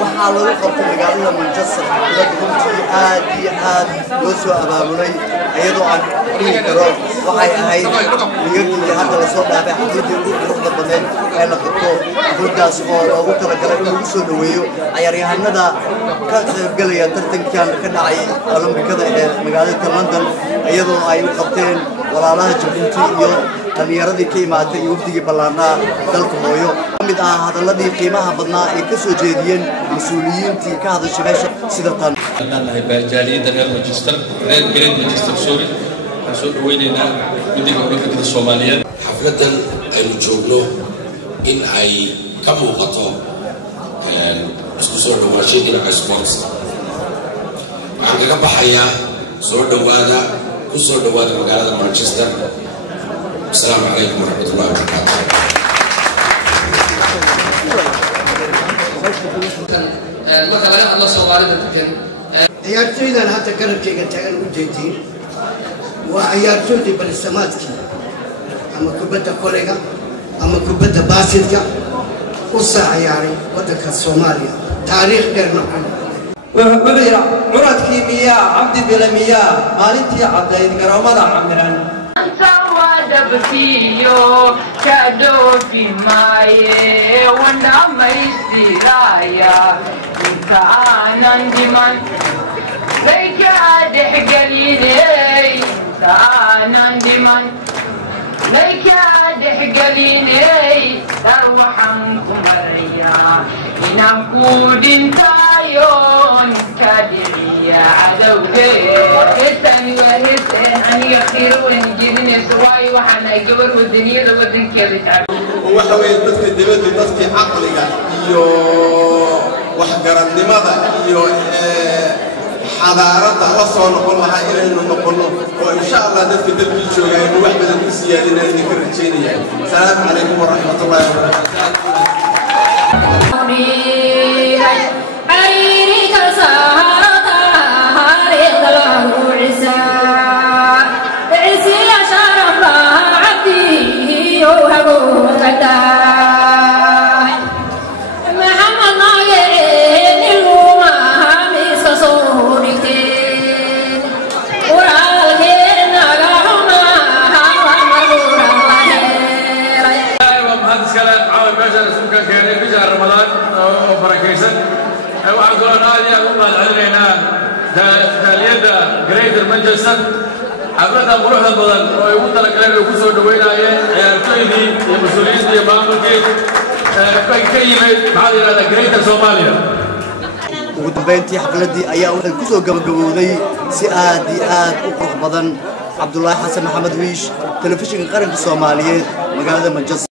waxaa lagu qabtay magaalada Manchester dad runtii aad iyo aad loo soo abaabulay iyadoo aan dhihi karo waxay ahayd niyadii hadda la soo dhaafay xafladii ugu quruxda badan ee la qabto xafladaas oo loogu talagalay in lagu soo dhaweeyo ciyaaryahanada ka qaybgalaya tartankan ka dhacay Olombikada ee magaalada London iyadoo ay u qabteen walaalaha Jabuuti iyo dhalinyarada ka imaatay wafdiga ballaarnaa dalka hooyo mid ah hadaladii qiimaha badnaa ee ka soo jeediyeen mas'uuliyiintii ka hadashay meesha sida tan annahay baajaaliyada reer Manchester reer Manchester sorry soo dhaweynayna guddiga Olombikada Soomaaliyeed xafladan aynu joogno in ay ka muuqato isku soo dhawaashay dhinaca sports waxaan kaga baxayaa soo dhawaada ku soo dhawaada magaalada Manchester. السلام عليكم ورحمة الله وبركاته. مثلا الله سوالي ذكر. عيارتويدا حتى كانت كي تاعن وجهتي وعيارتويدي بالسماتك أما كبدا كوليغا أما كبدا باسيتكا قصة عياري ودك الصوماليا تاريخ غير معقول. وحيرا عرض كيمياء عبد بلمياء مالتي عبد كرامة عمران. Dabtiyo kado fi maye wanda mai siraya insan diman sai ka dehgali ne insan diman sai ka dehgali ne darwahan kumariya inam kudin tayon kadiya adawde hisani wa hisani akhir ونجيبني سواي وحنا جبر والدنيا لودن كذا تعب. وحوي تذكر دبل تذكر عقلك يو وحجرت لماذا يو حضارة وصل نقولها إلى إنه نقوله وإن شاء الله تذكر دبل شو يعني واحد من السيادة اللي ذكر الشيء. السلام عليكم ورحمة الله وبركاته. Greater Manchester حفلة قروح البلد ويقول لك لأنه كسر دوينا عيارتويدي المسؤولين دي معمولين كيمة بعدين Greater Somalia. ugu dambeyntii xafladii ayaa waxay ku soo gabagabowday si aad iyo aad u qurux badan Cabdullaahi Xasan Maxamed Wiish telefishinka qaranka Soomaaliyeed magaalada Manchester.